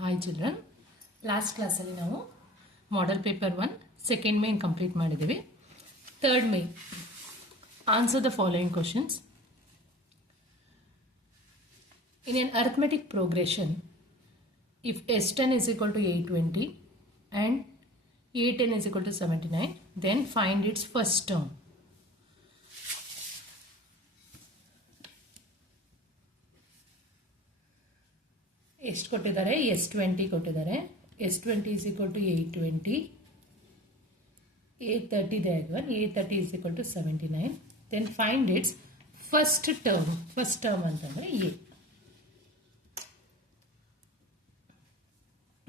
Hi children, last class ಅಲ್ಲಿ ನಾವು model paper 1 second main complete ಮಾಡಿದ್ದೀವಿ. Third main, answer the following questions. In an arithmetic progression, if S10 is equal to 820 and A10 is equal to 79, then find its first term. ಎಷ್ಟು ಕೊಟ್ಟಿದ್ದಾರೆ? S20 ಕೊಟ್ಟಿದ್ದಾರೆ. S20 is equal to 820, A30 diagonal, A30 is equal to 79. Then find its first term. First term ಅಂತಂದ್ರೆ A.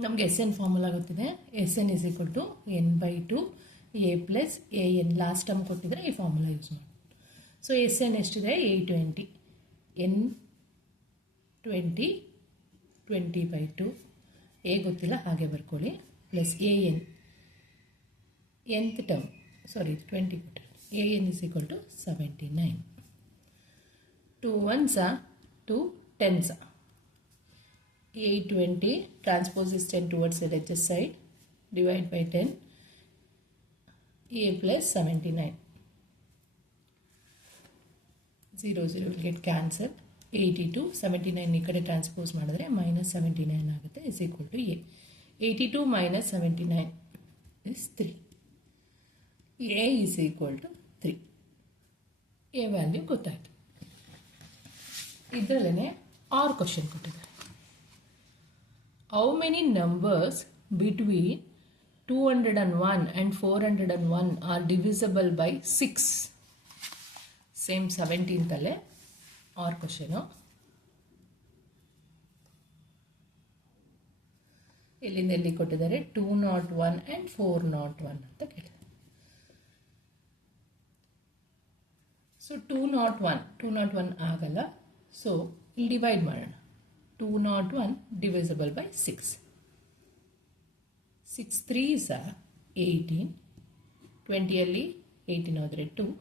ನಮಗೆ SN formula ಗೊತ್ತಿದೆ. SN is equal to n by 2 A plus AN. Last term ಕೊಟ್ಟಿದ್ರೆ ಈ formula use ಮಾಡಿ. So SN ಎಷ್ಟಿದೆ? 820. n 20 20 by 2, A ಗೊತ್ತಿಲ್ಲ ಹಾಗೆ ಬರ್ಕೊಳ್ಳಿ, ಪ್ಲಸ್ AN nth ಟರ್ಮ್, ಸಾರಿ 20 ಕೊಟ್ಟರೆ, AN is equal to 79. 2 ones are 2 tens are. 820 transpose is 10 towards the left side, divide by 10, A plus 79. 0 0 will get cancelled. 82 79 ಈ ಕಡೆ transpose ಮಾಡಿದ್ರೆ minus 79 ಆಗುತ್ತೆ, is equal to A. 82 minus 79 is 3. A is equal to 3. A value ಗೊತ್ತಾಯ್ತು. ಇದರಲ್ಲೇ ಆರ್ question ಕೊಟ್ಟಿದ್ದಾರೆ. How many numbers between 201 and 401 are divisible by 6? Same 17th ಅಲ್ಲೇ R question. ಇಲ್ಲಿಂದ ಎಲ್ಲಿ ಕೊಟ್ಟಿದ್ದಾರೆ? 201 and 401 ಅಂತ ಕೇಳಿದ್ದಾರೆ. ಸೊ 201 ಆಗಲ್ಲ, ಸೊ ಇಲ್ಲಿ ಡಿವೈಡ್ ಮಾಡೋಣ. 201 ಡಿವಿಸಿಬಲ್ ಬೈ 6. 6 3s are 18. 20ಯಲ್ಲಿ 18 ಹೋದರೆ 2,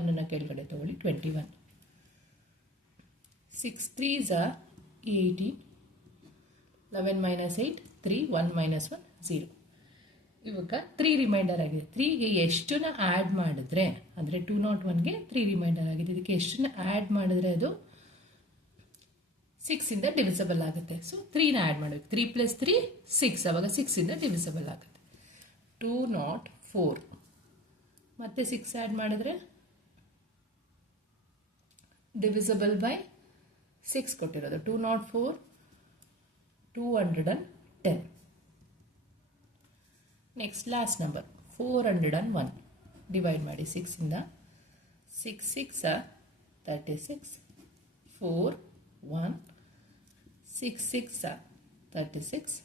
1 ಕೆಳಗಡೆ ತಗೊಳ್ಳಿ, 21. 6 3s are 18. 11 minus 8 3, 1 minus 1 0. ಇವಾಗ 3 ರಿಮೈಂಡರ್ ಆಗಿದೆ. 3ಗೆ ಎಷ್ಟನ್ನ ಆ್ಯಡ್ ಮಾಡಿದ್ರೆ, ಅಂದರೆ 201ಗೆ 3 ರಿಮೈಂಡರ್ ಆಗಿದೆ, ಇದಕ್ಕೆ ಎಷ್ಟನ್ನ ಆ್ಯಡ್ ಮಾಡಿದ್ರೆ ಅದು 6ಇಂದ ಡಿವಿಸಿಬಲ್ ಆಗುತ್ತೆ. ಸೊ 3ನ ಆ್ಯಡ್ ಮಾಡಬೇಕು. 3 + 3 6, ಅವಾಗ 6ಇಂದ ಡಿವಿಸಿಬಲ್ ಆಗುತ್ತೆ. 204 ಮತ್ತೆ 6 ಆ್ಯಡ್ ಮಾಡಿದ್ರೆ ಡಿವಿಸಿಬಲ್ ಬೈ 6 ಕೊಟ್ಟಿರೋದು. 204 210. ನೆಕ್ಸ್ಟ್ ಲಾಸ್ಟ್ ನಂಬರ್ 401 ಡಿವೈಡ್ ಮಾಡಿ 6ಇಂದ. 6 6 36, 4 1 6 6 36,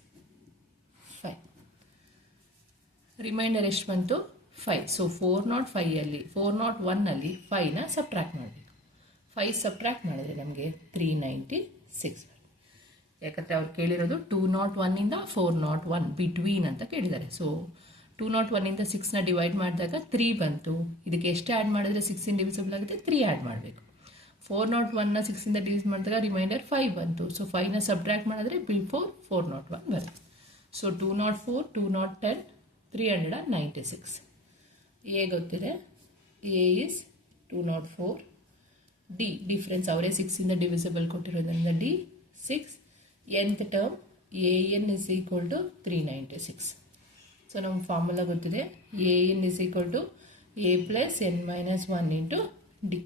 5. ರಿಮೈಂಡರ್ ಎಷ್ಟು ಬಂತು? 5. ಸೊ 405 401 5ನ ಸಬ್ಟ್ರಾಕ್ಟ್ ಮಾಡಬೇಕು. 5 ಸಬ್ಟ್ರಾಕ್ಟ್ ಮಾಡಿದ್ರೆ ನಮಗೆ 396. ಯಾಕಂದರೆ ಅವ್ರು ಕೇಳಿರೋದು 201ಇಂದ 401 ಬಿಟ್ವೀನ್ ಅಂತ ಕೇಳಿದ್ದಾರೆ. ಸೊ 201ಇಂದ 6ನ ಡಿವೈಡ್ ಮಾಡಿದಾಗ 3 ಬಂತು. ಇದಕ್ಕೆ ಎಷ್ಟು ಆ್ಯಡ್ ಮಾಡಿದ್ರೆ 6 ಡಿವಿಸಿಬಲ್ ಆಗುತ್ತೆ? 3 ಆ್ಯಡ್ ಮಾಡಬೇಕು. 401ನ 6ಇಂದ ಡಿವಿಸ್ ಮಾಡಿದಾಗ ರಿಮೈಂಡರ್ 5 ಬಂತು. ಸೊ 5ನ ಸಬ್ಟ್ರಾಕ್ಟ್ ಮಾಡಿದ್ರೆ ಬಿಫೋರ್ 401 ಬರುತ್ತೆ. ಸೊ 204 210 396. ಎ ಗೊತ್ತಿದೆ, ಎ ಇಸ್ 204. ಡಿ ಡಿಫ್ರೆನ್ಸ್ ಅವರೇ 6ಇಂದ ಡಿವಿಸಿಬಲ್ ಕೊಟ್ಟಿರೋದ್ರಿಂದ D 6. nth term AN is equal to 396. So ನಮ್ಮ ಫಾರ್ಮುಲಾ ಗೊತ್ತಿದೆ. AN is equal to A plus n minus 1 into D.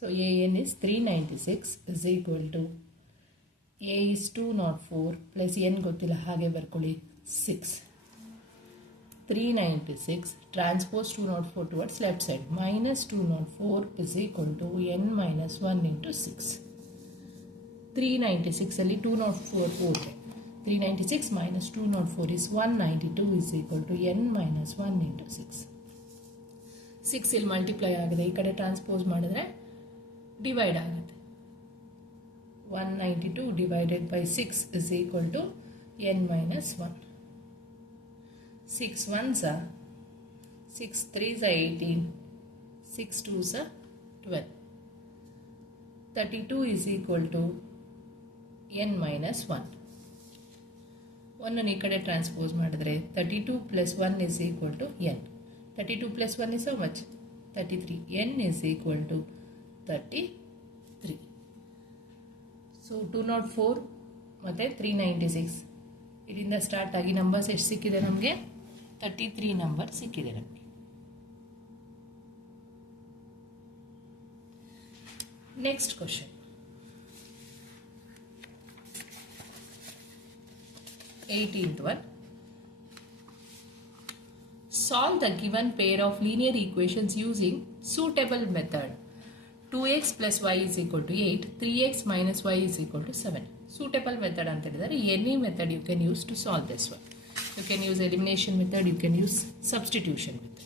So AN is 396 is equal to A is 204 plus n ಗೊತ್ತಿಲ್ಲ ಹಾಗೆ ಬರ್ಕೊಳ್ಳಿ 6. 396 transpose 204 towards left side, minus 204 is equal to n minus 1 into 6. 396 ಅಲ್ಲಿ 204 ಹೋದರೆ 396 minus 204 is 192 is equal to n minus 1 into 6. 6 ಇಲ್ಲಿ multiply ಆಗಿದೆ, ಈ ಕಡೆ transpose ಮಾಡಿದ್ರೆ ಡಿವೈಡ್ ಆಗುತ್ತೆ. 192 divided by 6 is equal to n minus 1. 6 1s are 6 3s are 18, 6 2s are 12. 32 is equal to n minus 1. 1 ಈ ಕಡೆ ಟ್ರಾನ್ಸ್ಪೋಸ್ ಮಾಡಿದ್ರೆ 32 plus 1 is equal to n. 32 plus 1 is how much? 33. n is equal to 33. So 204 ಮತ್ತು 396 ಇದರಿಂದ start ಆಗಿ numbers ಎಷ್ಟು ಸಿಕ್ಕಿದೆ ನಮಗೆ? 33 number ಸಿಕ್ಕಿದೆ ನಮಗೆ. Next question. 18th one. Solve the given pair of linear equations using suitable method. 2x plus y is equal to 8, 3x minus y is equal to 7. Suitable method ಅಂತ ಹೇಳಿದರೆ any method you can use to solve this one. You can use elimination method, you can use substitution method.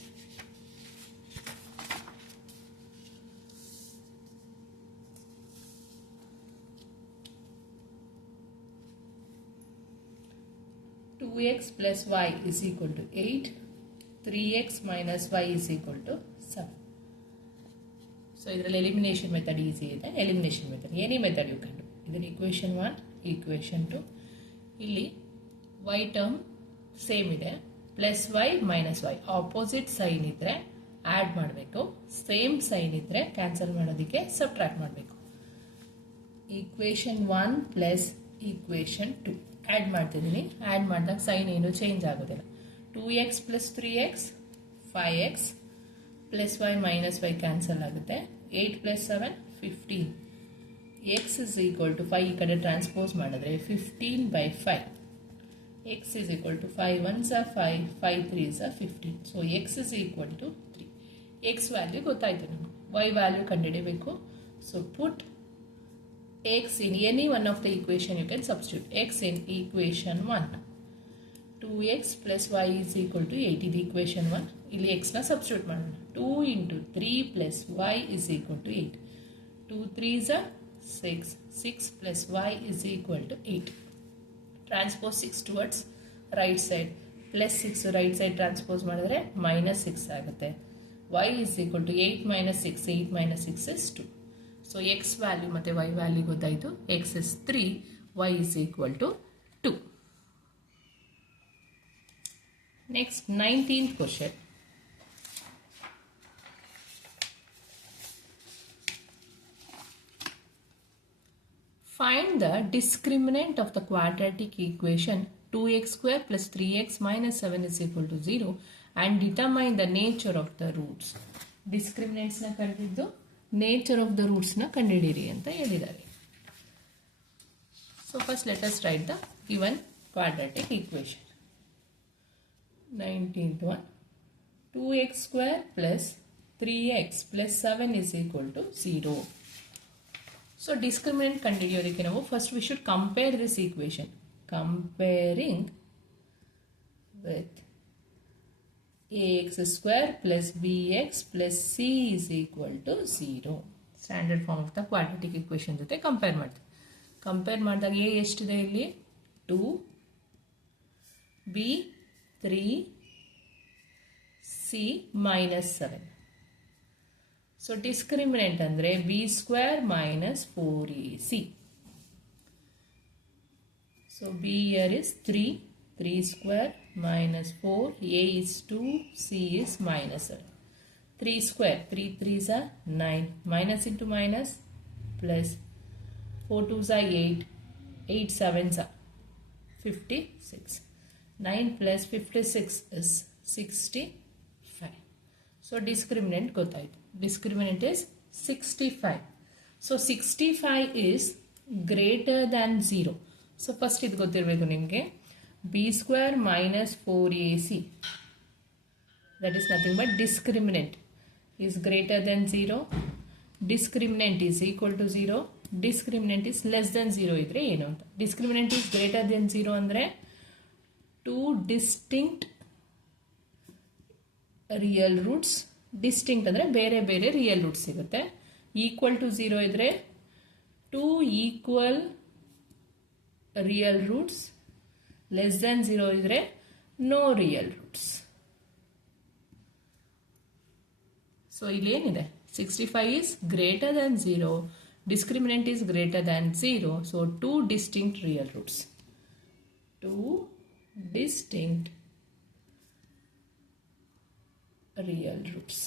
x plus y is equal to 8, 3x minus y is equal to 7. So, ಇದರಲ್ಲಿ elimination method easy ಇದೆ. Elimination method, any method you can do. ಇದರಲ್ಲಿ equation 1, equation 2. ಇಲ್ಲಿ y term same ಇದೆ. Plus y minus y. Opposite sign ಇದ್ರೆ add ಮಾಡಬೇಕು. Same sign ಇದ್ರೆ cancel ಮಾಡೋದಕ್ಕೆ subtract ಮಾಡಬೇಕು. Equation 1 plus equation 2. ಆ್ಯಡ್ ಮಾಡ್ತಿದ್ದೀನಿ. ಆ್ಯಡ್ ಮಾಡಿದಾಗ ಸೈನ್ ಏನು ಚೇಂಜ್ ಆಗೋದಿಲ್ಲ. 2x plus 3x 5x plus y minus y cancel ಆಗುತ್ತೆ. 8 plus 7 15. x is equal to 5 ಈ ಕಡೆ ಟ್ರಾನ್ಸ್ಪೋಸ್ ಮಾಡಿದ್ರೆ 15 by 5. x is equal to 5 1s are 5, 5 3s are 15. So x is equal to 3. x value ಗೊತ್ತಾಯ್ತು ನಮಗೆ. y value ಕಂಡುಹಿಡಿಯಬೇಕು. So put x in any one of the equation you can substitute. x in equation 1. 2x plus y is equal to 8 is equation 1. ಇಲ್ಲಿ x ನ substitute ಮಾಡೋಣ. 2 into 3 plus y is equal to 8. 2 3s are 6. 6 plus y is equal to 8. Transpose 6 towards right side. Plus 6 right side transpose ಮಾಡಿದ್ರೆ minus 6 ಆಗುತ್ತೆ. y is equal to 8 minus 6. 8 minus 6 is 2. So x value ಮತ್ತು y value ಗೊತ್ತಾಯಿತು. x is 3, y is equal to 2. Next 19th question. Find the discriminant of the quadratic equation 2x square plus 3x minus 7 is equal to 0 and determine the nature of the roots. Discriminants ನ ಕಂಡಿದ್ದು nature of the ರೂಟ್ಸ್ನ ಕಂಡುಹಿಡಿಯಿರಿ ಅಂತ ಹೇಳಿದ್ದಾರೆ. So first let us right the given quadratic equation. 19th one. 2x square plus 3x plus 7 is equal to 0. So discriminant ಕಂಡುಹಿಡಿಯೋದಕ್ಕೆ ನಾವು first we should compare this equation. Comparing with ax square plus bx plus c is equal to 0. Standard form of the quadratic equation ಜೊತೆ compare ಮಾಡ್ತೀವಿ. Compare ಮಾಡಿದಾಗ a ಎಷ್ಟಿದೆ ಇಲ್ಲಿ? 2, b 3, c minus 7. So discriminant ಅಂದರೆ b square minus 4ac. So b here is 3, 3 square minus 4, a is 2, c is minus 7. 3 square, 3 3s are 9, minus into minus plus 4 2s are 8, 8 7s are 56. 9 plus 56 is 65. So discriminant ಗೊತ್ತಾಯಿತು. Discriminant is 65. So 65 is greater than 0. So first ಇದು ಗೊತ್ತಿರಬೇಕು ನಿಮಗೆ. b square minus 4ac, that is nothing but discriminant, is greater than 0. Discriminant is equal to 0. Discriminant is less than 0 idre ಏನು ಅಂತ. Discriminant is greater than 0 ಅಂದರೆ two distinct real roots. Distinct ಅಂದರೆ ಬೇರೆ ಬೇರೆ real roots ಸಿಗುತ್ತೆ. Equal to 0 ಇದ್ರೆ two equal real roots. Less than 0 idre no real roots. So ಇಲ್ಲಿ ಏನಿದೆ? 65 is greater than 0. Discriminant is greater than 0. So, two distinct real roots. Two distinct real roots.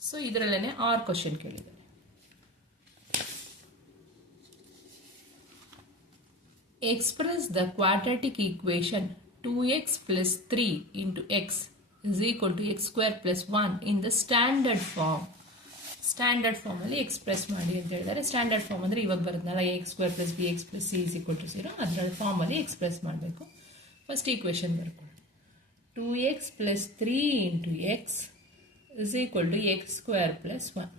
So, ಇದರಲ್ಲೇನೆ ಆರ್ question ಕೇಳಿದ್ದಾರೆ. Express the quadratic equation 2x plus 3 into x is equal to x square plus 1 in the standard form. Standard ಫಾರ್ಮಲ್ಲಿ express ಮಾಡಿ ಅಂತ ಹೇಳಿದ್ದಾರೆ. Standard form ಅಂದರೆ ಇವಾಗ ಬರುತ್ತಲ್ಲ x square plus b x plus c is equal to 0, ಅದರ ಫಾರ್ಮಲ್ಲಿ express ಮಾಡಬೇಕು. ಫಸ್ಟ್ ಈಕ್ವೇಷನ್ ಬರ್ಕೊಳ್ಳಿ. 2x plus 3 into x is equal to x square plus 1.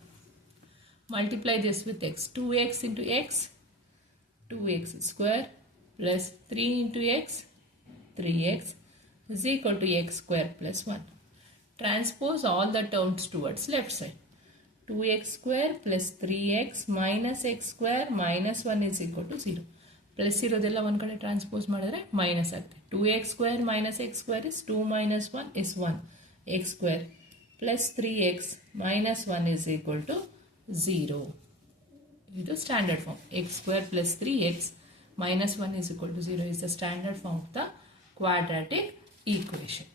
Multiply this with x. 2x into x 2x square plus 3 into x 3x is equal to x square plus 1. Transpose all the terms towards left side. 2x square plus 3x minus x square minus 1 is equal to 0. Plus ಇರೋದೆಲ್ಲ ಒಂದು ಕಡೆ transpose ಮಾಡಿದ್ರೆ minus ಆಗುತ್ತೆ. 2x square minus x square is 2 minus 1 is 1. x square plus 3x minus 1 is equal to 0. ಇದು standard form. x square plus 3x minus 1 is equal to 0 is the standard form of the quadratic equation.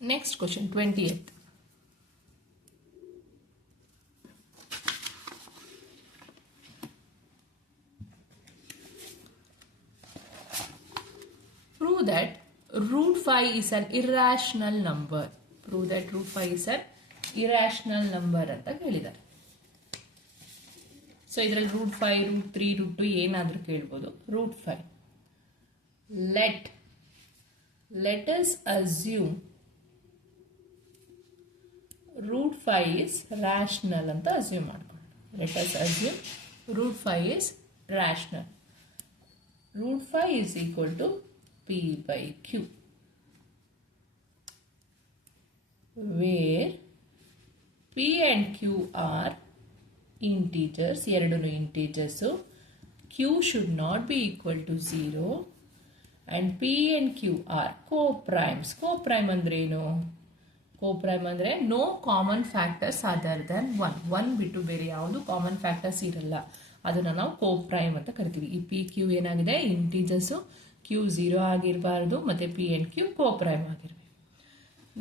Next question, 20th. Prove that root 5 is an irrational number. Prove that root 5 is an irrational number ಅಂತ ಹೇಳಿದ್ದಾರೆ. So ಇದರಲ್ಲಿ root 5 root 3 root 2 ಏನಾದರೂ ಕೇಳ್ಬೋದು. Root 5 let us assume root 5 is rational ಅಂತ assume ಮಾಡ್ಕೊಂಡು. Let us assume root 5 is rational. Root 5 is equal to p by q, where p and q are integers, ಎರಡೂ integers. q should not be equal to 0 and p and q are co-primes. Co-prime ಅಂದ್ರೆ ಏನು? Co-prime ಅಂದ್ರೆ no common factors other than 1. 1 ಬಿಟ್ಟು ಬೇರೆ ಯಾವುದು common factors ಇರಲ್ಲ. ಅದನ್ನ ನಾವು co-prime ಅಂತ ಕರಿತೀವಿ. ಈ p q ಏನಾಗಿದೆ ಇಂಟೀಜರ್ಸ್, q 0 ಆಗಿರಬಾರ್ದು ಮತ್ತೆ p and q co-prime ಆಗಿರಬೇಕು.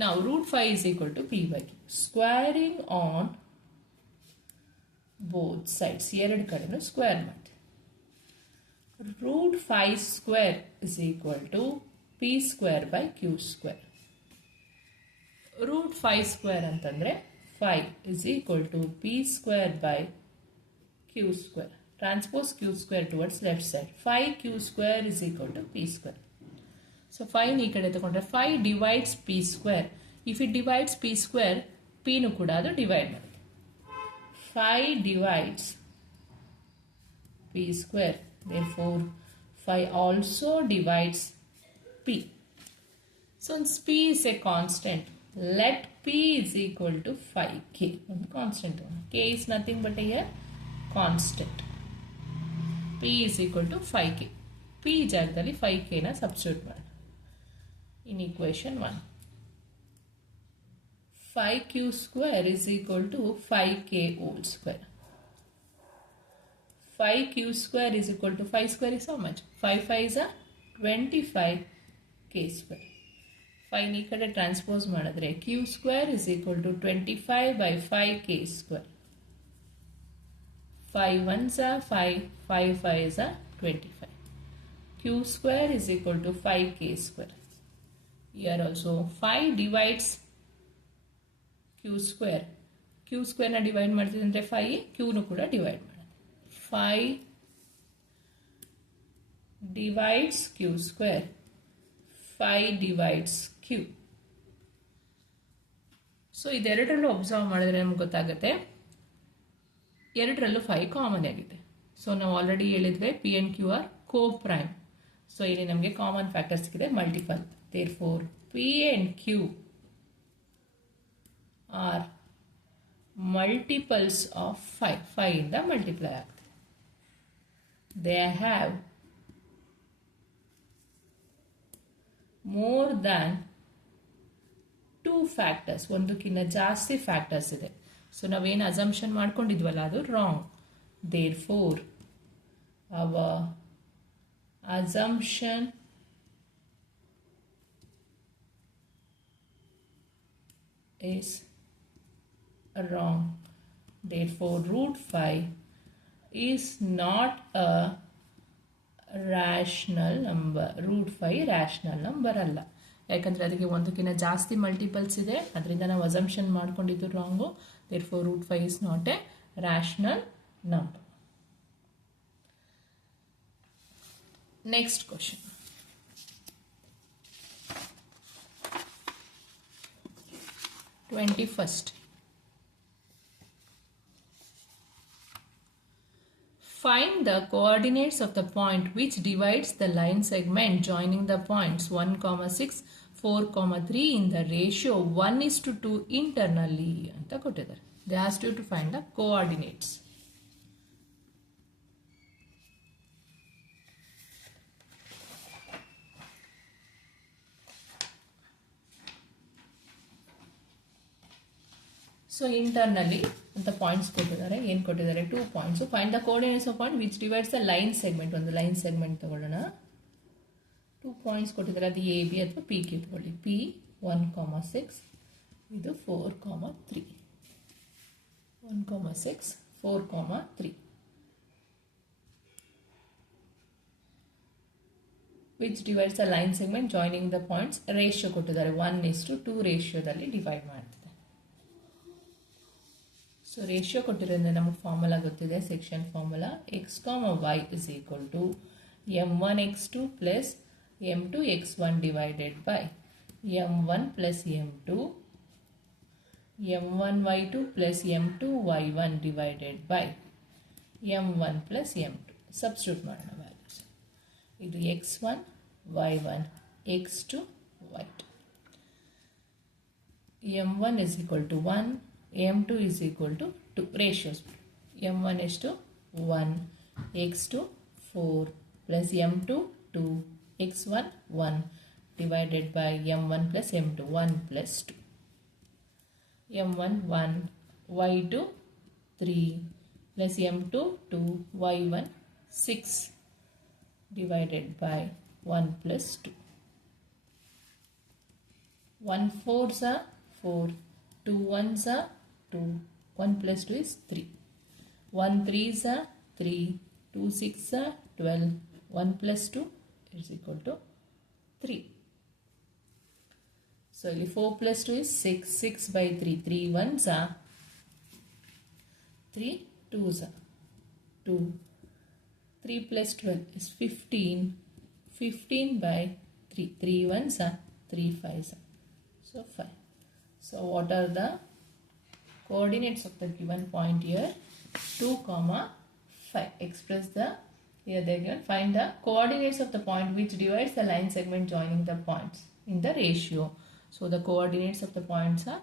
Now root 5 is equal to p by q. Squaring on both sides, ಎರಡು ಕಡೆನೂ ಸ್ಕ್ವೇರ್ ಮಾಡಿ. Root 5 square is equal to P square by Q square. Root 5 square ಅಂತಂದರೆ 5 is equal to P square by Q square. Transpose Q square towards left side. 5 Q square is equal to P square. So 5 ಈ ಕಡೆ ತಗೊಂಡ್ರೆ 5 divides P square. If it divides P square, ಪಿನೂ ಕೂಡ ಅದು divide ಮಾಡುತ್ತೆ. 5 divides p square, therefore 5 also divides p. Since p is a constant, let p is equal to 5k. Constant. K is nothing but a constant. p is equal to 5k. p ಜಾಗದಲ್ಲಿ 5k ನ substitute ಮಾಡಿ. In equation 1, 5q square is equal to 5k whole square. 5q square is equal to 5 square is how much? 5 5 is a 25k square. 5 ಈ ಕಡೆ transpose ಮಾಡಿದ್ರೆ q square is equal to 25 by 5k square. 5 1s are 5, 5 5s are 25. q square is equal to 5k square. Here also 5 divides q square. q square ನ divide ಮಾಡ್ತಿದ್ರೆ ಅಂದರೆ 5, q ನು ಕೂಡ divide ಮಾಡೋದು. 5 divides q square. 5 divides q. So ಇದೆರಡರಲ್ಲೂ observe ಮಾಡಿದ್ರೆ ನಮ್ಗೆ ಗೊತ್ತಾಗುತ್ತೆ ಎರಡರಲ್ಲೂ 5 ಕಾಮನ್ ಆಗಿದೆ. ಸೊ ನಾವು ಆಲ್ರೆಡಿ ಹೇಳಿದ್ವಿ p and q are coprime. So ಇಲ್ಲಿ ನಮಗೆ ಕಾಮನ್ ಫ್ಯಾಕ್ಟರ್ ಸಿಕ್ಕಿದೆ multiple. Therefore p and q are multiples of 5. 5 ಇಂದ ಮಲ್ಟಿಪ್ಲೈ ಆಗ್ತದೆ. They have more than 2 two factors, ಒಂದಕ್ಕಿಂತ ಜಾಸ್ತಿ ಫ್ಯಾಕ್ಟರ್ಸ್ ಇದೆ. ಸೊ ನಾವೇನು ಅಸಂಪ್ಷನ್ ಮಾಡ್ಕೊಂಡಿದ್ವಲ್ಲ ಅದು wrong. Therefore our assumption is wrong. Therefore, root 5 is not a rational number. root 5 rational number ಅಲ್ಲ, ಯಾಕಂದರೆ ಅದಕ್ಕೆ ಒಂದಕ್ಕಿಂತ ಜಾಸ್ತಿ ಮಲ್ಟಿಪಲ್ಸ್ ಇದೆ, ಅದರಿಂದ ನಾವು ಅಸಂಪ್ಷನ್ ಮಾಡ್ಕೊಂಡಿದ್ದು wrong. therefore root 5 is not a rational number. Next question. Twenty-first. Find the coordinates of the point which divides the line segment joining the points 1,6, 4,3 in the ratio 1:2 internally. ಅಂತ ಕೊಟ್ಟಿದ್ದಾರೆ. They asked you to find the coordinates. So ಇಂಟರ್ನಲ್ಲಿ ಅಂತ points ಕೊಟ್ಟಿದ್ದಾರೆ. ಏನು ಕೊಟ್ಟಿದ್ದಾರೆ? 2 points. Find the coordinates of point which divides the line segment. ಒಂದು line segment ತಗೊಳ್ಳೋಣ. 2 points ಕೊಟ್ಟಿದ್ದಾರೆ, ಅದು ಎ ಬಿ ಅಥವಾ ಪಿ ಕೆ ತಗೊಳ್ಳಿ. ಪಿ 1,6, ಇದು 4,3. 1,6, 4,3. Which divides the line segment joining the points. Ratio ಕೊಟ್ಟಿದ್ದಾರೆ, 1:2 ರೇಷಿಯೋದಲ್ಲಿ ಡಿವೈಡ್ ಮಾಡ್ತಾರೆ. ಸೊ ರೇಷಿಯೋ ಕೊಟ್ಟಿರೋದ್ರಿಂದ ನಮಗೆ ಫಾರ್ಮುಲಾ ಗೊತ್ತಿದೆ, section formula. X comma Y is equal to m1x2 plus m2x1 divided by m1 plus m2 m1y2 plus m2y1 divided by m1 plus m2. Substitute ಮಾಡೋಣ values. ಇದು x1 y1 x2 y2. m1 is equal to 1, m2 is equal to 2. Ratios. m1 is to 1, x2 4 plus m2 2, x1 1 divided by m1 plus m2 1 plus 2. m1 1, y2 3 plus m2 2, y1 6 divided by 1 plus 2. 1 4s are 4, 2 1s are 2, 1 plus 2 is 3. 1 3s are 3, 2 6s are 12, 1 plus 2 is equal to 3. So 4 plus 2 is 6, 6 by 3, 3 1s are 3, 2s are 2, 3 plus 12 is 15, 15 by 3, 3 1s are 3 5s are, so 5. So what are the coordinates of the given point here? 2, 5. Express the, here they given, find the coordinates of the point which divides the line segment joining the points in the ratio. So the coordinates of the points are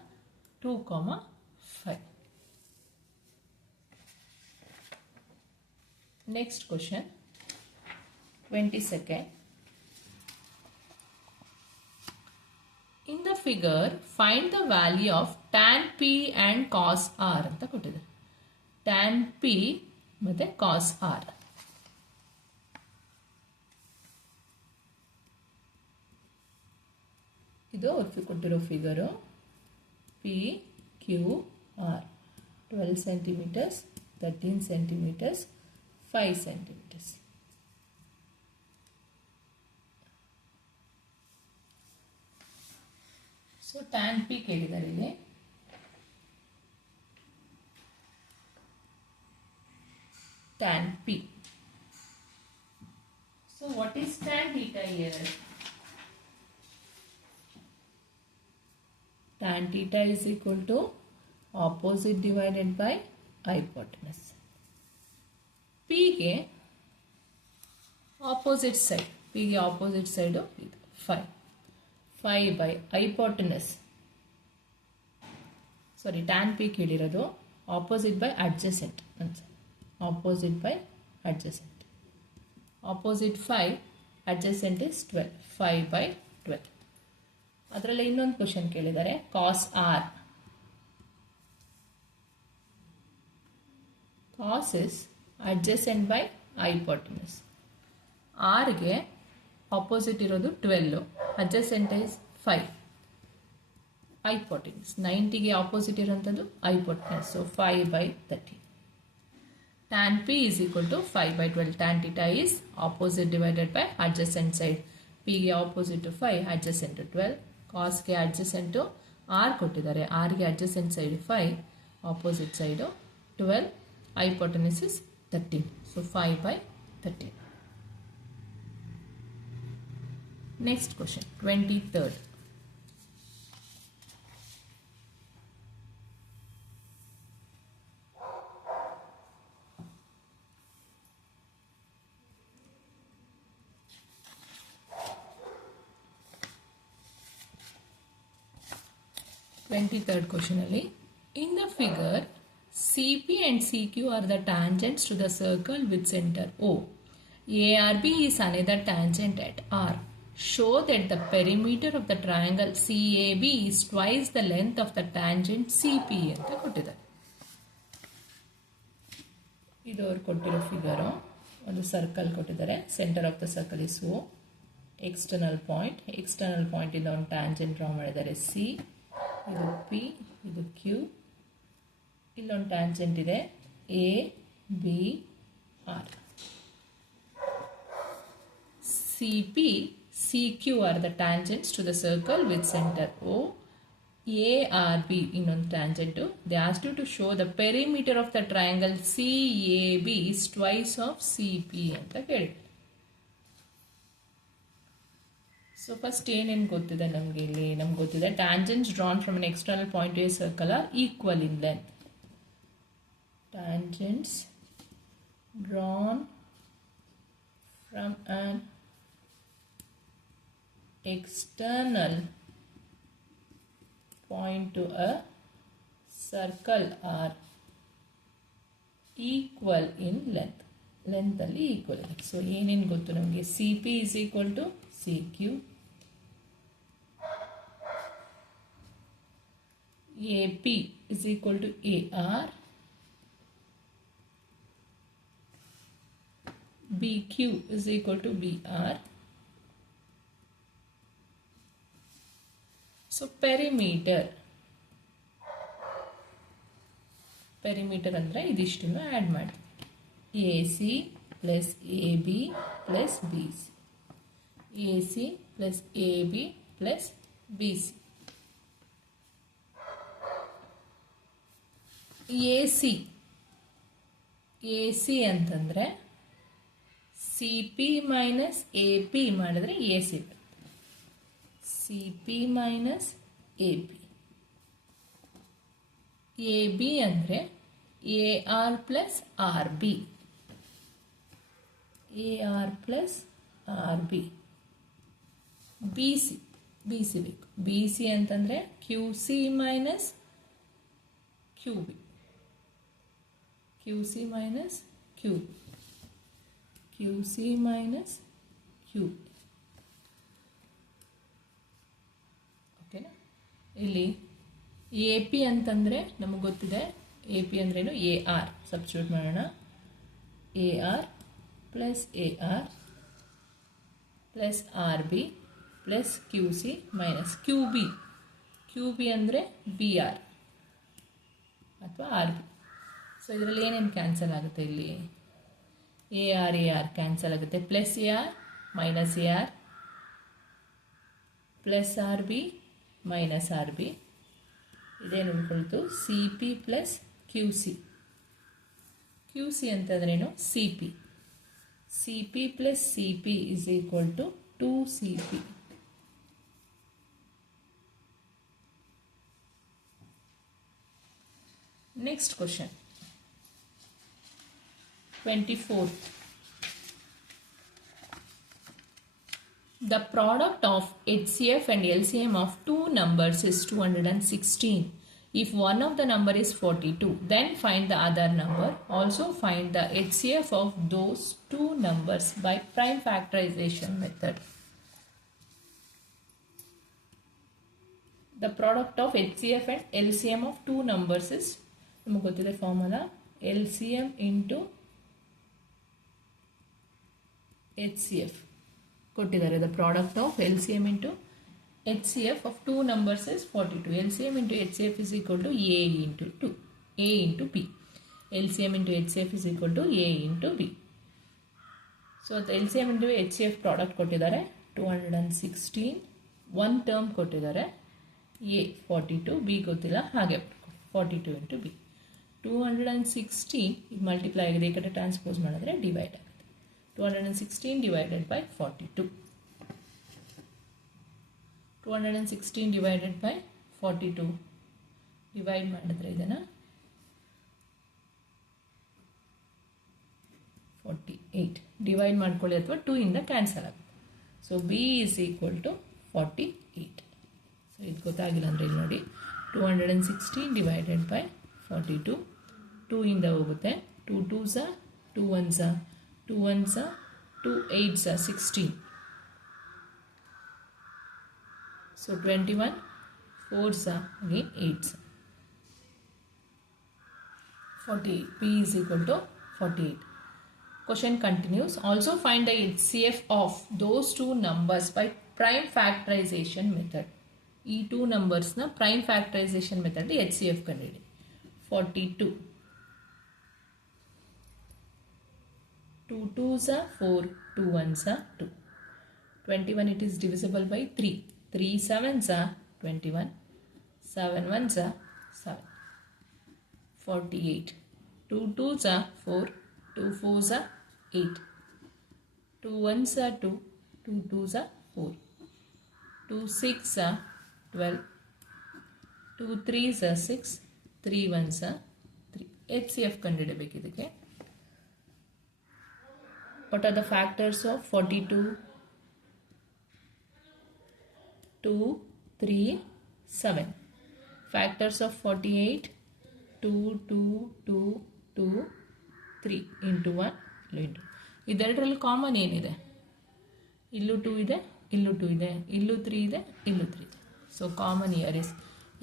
2, 5. Next question, 22nd. In the figure, find the value of tan P and cos R ಅಂತ ಕೊಟ್ಟಿದೆ. tan P ಮತ್ತೆ cos R. ಇದು ಅವ್ರು ಕೊಟ್ಟಿರೋ figure. P, Q, R. 12 centimeters, 13 centimeters, 5 centimeters. So tan P ಕೇಳಿದ್ದಾರೆ ಇಲ್ಲಿ. tan P. So what is tan theta here? Tan theta is equal to opposite divided by hypotenuse. P ಗೆ opposite side. P ಗೆ opposite side ಇದು 5. 5 by hypotenuse. Sorry, tan P ಕೇಳಿರೋದು opposite by adjacent. Opposite by adjacent. Opposite 5, adjacent is 12. 5 by 12. ಅದರಲ್ಲಿ ಇನ್ನೊಂದು question ಕೇಳಿದ್ದಾರೆ, cos R. Cos is adjacent by hypotenuse. ಆರ್ಗೆ opposite ಇರೋದು 12, adjacent is 5. Hypotenuse 90ಗೆ opposite ಇರೋಂಥದ್ದು hypotenuse, so 5/30. tan P is equal to 5/12. Tan theta is opposite divided by adjacent side. P ಗೆ opposite to 5, adjacent to 12. Cos ಗೆ adjacent to R ಕೊಟ್ಟಿದ್ದಾರೆ. R ಗೆ adjacent side 5, opposite side 12. Hypotenuse is 13. So 5/13. Next question, 23rd. Question ಅಲ್ಲಿ, in the figure CP and CQ are the tangents to the circle with center O. ARB is another tangent at R. Show that the perimeter of the triangle CAB is twice the length of the tangent CP ಅಂತ ಕೊಟ್ಟಿದ್ದಾರೆ. ಇದು ಅವರು ಕೊಟ್ಟಿರೋ figure. ಒಂದು circle ಕೊಟ್ಟಿದ್ದಾರೆ, centre of the circle is O. External point ಇಂದ ಒಂದು tangent draw ಮಾಡಿದ್ದಾರೆ C. ಇದು P, ಇದು Q. ಇಲ್ಲೊಂದು ಟ್ಯಾಂಜೆಂಟ್ ಇದೆ ABR. CP, CQ are the tangents to the circle with center O. ARB ಇನ್ನೊಂದು tangent. They asked you to show the perimeter of the triangle CAB is twice of CP ಅಂತ ಕೇಳಿದ್ರು. So first ಏನೇನು ಗೊತ್ತಿದೆ ನಮಗೆ ಇಲ್ಲಿ? ನಮ್ಗೆ ಗೊತ್ತಿದೆ tangents drawn from an external point to a circle are equal in length. Tangents drawn from an external point to a circle are equal in length. Length ಅಲ್ಲಿ equal ಇದೆ. ಸೊ ಏನೇನು ಗೊತ್ತು ನಮಗೆ? CP is equal to CQ, AP is equal to AR, BQ is equal to BR. So perimeter ಅಂದ್ರೆ ಇದಿಷ್ಟನ್ನು add ಮಾಡ್ತೀವಿ. AC plus AB plus BC, AC plus AB plus BC. AC ಅಂತಂದರೆ CP minus AP ಮಾಡಿದ್ರೆ AC ಬರುತ್ತೆ. CP minus AP. AB ಅಂದರೆ AR plus RB. AR plus RB. BC ಬೇಕು. BC ಅಂತಂದರೆ QC minus QB. QC minus QB. QC minus QB. ಓಕೆನಾ? ಇಲ್ಲಿ AP ಅಂತಂದರೆ ನಮಗೆ ಗೊತ್ತಿದೆ. AP ಅಂದ್ರೇನು? AR. ಸಬ್ಸ್ಟಿಟ್ಯೂಟ್ ಮಾಡೋಣ. AR plus AR plus RB plus QC minus QB. QB ಅಂದರೆ BR ಅಥವಾ RB. ಸೊ ಇದರಲ್ಲಿ ಏನೇನು ಕ್ಯಾನ್ಸಲ್ ಆಗುತ್ತೆ? ಇಲ್ಲಿ AR ಕ್ಯಾನ್ಸಲ್ ಆಗುತ್ತೆ. Plus AR minus AR plus RB minus RB. ಇದೇನು ಉಳ್ಕೊಳ್ತು? CP plus QC. QC ಅಂತಂದ್ರೇನು? CP. CP plus CP is equal to 2CP. Next question, 24th. The product of HCF and LCM of two numbers is 216. If one of the number is 42, then find the other number. Also find the HCF of those two numbers by prime factorization method. The product of HCF and LCM of two numbers is, ನಮಗೆ ಗೊತ್ತಿದೆ formula, LCM into HCF ಕೊಟ್ಟಿದ್ದಾರೆ. The product of LCM into HCF of two numbers is 42. LCM into HCF is equal to A into 2. A into B. LCM into HCF is equal to A into B. So the LCM into HCF product ಕೊಟ್ಟಿದ್ದಾರೆ 216. one term ಕೊಟ್ಟಿದ್ದಾರೆ A 42, B ಗೊತ್ತಿಲ್ಲ, ಹಾಗೆ 42 into B. 216 ಇದು multiply ಆಗಿದೆ, ಈ ಕಡೆ transpose ಮಾಡಿದ್ರೆ divide ಆಗುತ್ತೆ. 216 divided by 42. 216 divided by 42 divide ಮಾಡಿದ್ರೆ ಇದನ್ನು 48 ಡಿವೈಡ್ ಮಾಡ್ಕೊಳ್ಳಿ, ಅಥವಾ 2 ಇಂದ ಕ್ಯಾನ್ಸಲ್ ಆಗುತ್ತೆ. So B is equal to 48. So ಇದು ಗೊತ್ತಾಗಿಲ್ಲ ಅಂದರೆ ಇಲ್ಲಿ ನೋಡಿ, 216 divided by 42, 2 ಇಂದ ಹೋಗುತ್ತೆ, 2 2s 2 1s 2 1s 2 8s 16. So 21 4s again 8s 48. P is equal to 48. Question continues. Also find the HCF of those two numbers by prime factorization method. ಈ two ನಂಬರ್ಸ್ನ prime factorization method HCF ಕಂಡುಹಿಡಿ. 42 2 2s 4 2 1s 2. 21 it is divisible by 3. 3 7s 21. 7 1s 7. 48. 2 2s 4. 2 4s 8. 2 1s 2. 2 2s 4. 2 6 12. 2 3s 6. 3 1s 3. HCF ಕಂಡುಹಿಡಬೇಕು ಇದಕ್ಕೆ. What are the factors of 42? 2 3 7. Factors of 48? 2 2 2 2 3 into 1 into. ಇದೆರಡರಲ್ಲಿ common ಏನಿದೆ? ಇಲ್ಲೂ 2 ಇದೆ, ಇಲ್ಲೂ 2 ಇದೆ, ಇಲ್ಲೂ 3 ಇದೆ, ಇಲ್ಲೂ 3 ಇದೆ. So common here is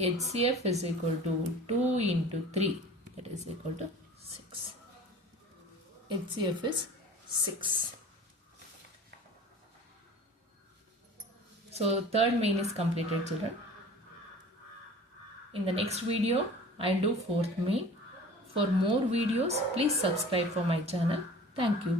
HCF is equal to 2 into 3, that is equal to 6. HCF is 6. So third main is completed, children. In the next video I'll do fourth main. For more videos please subscribe for my channel. Thank you.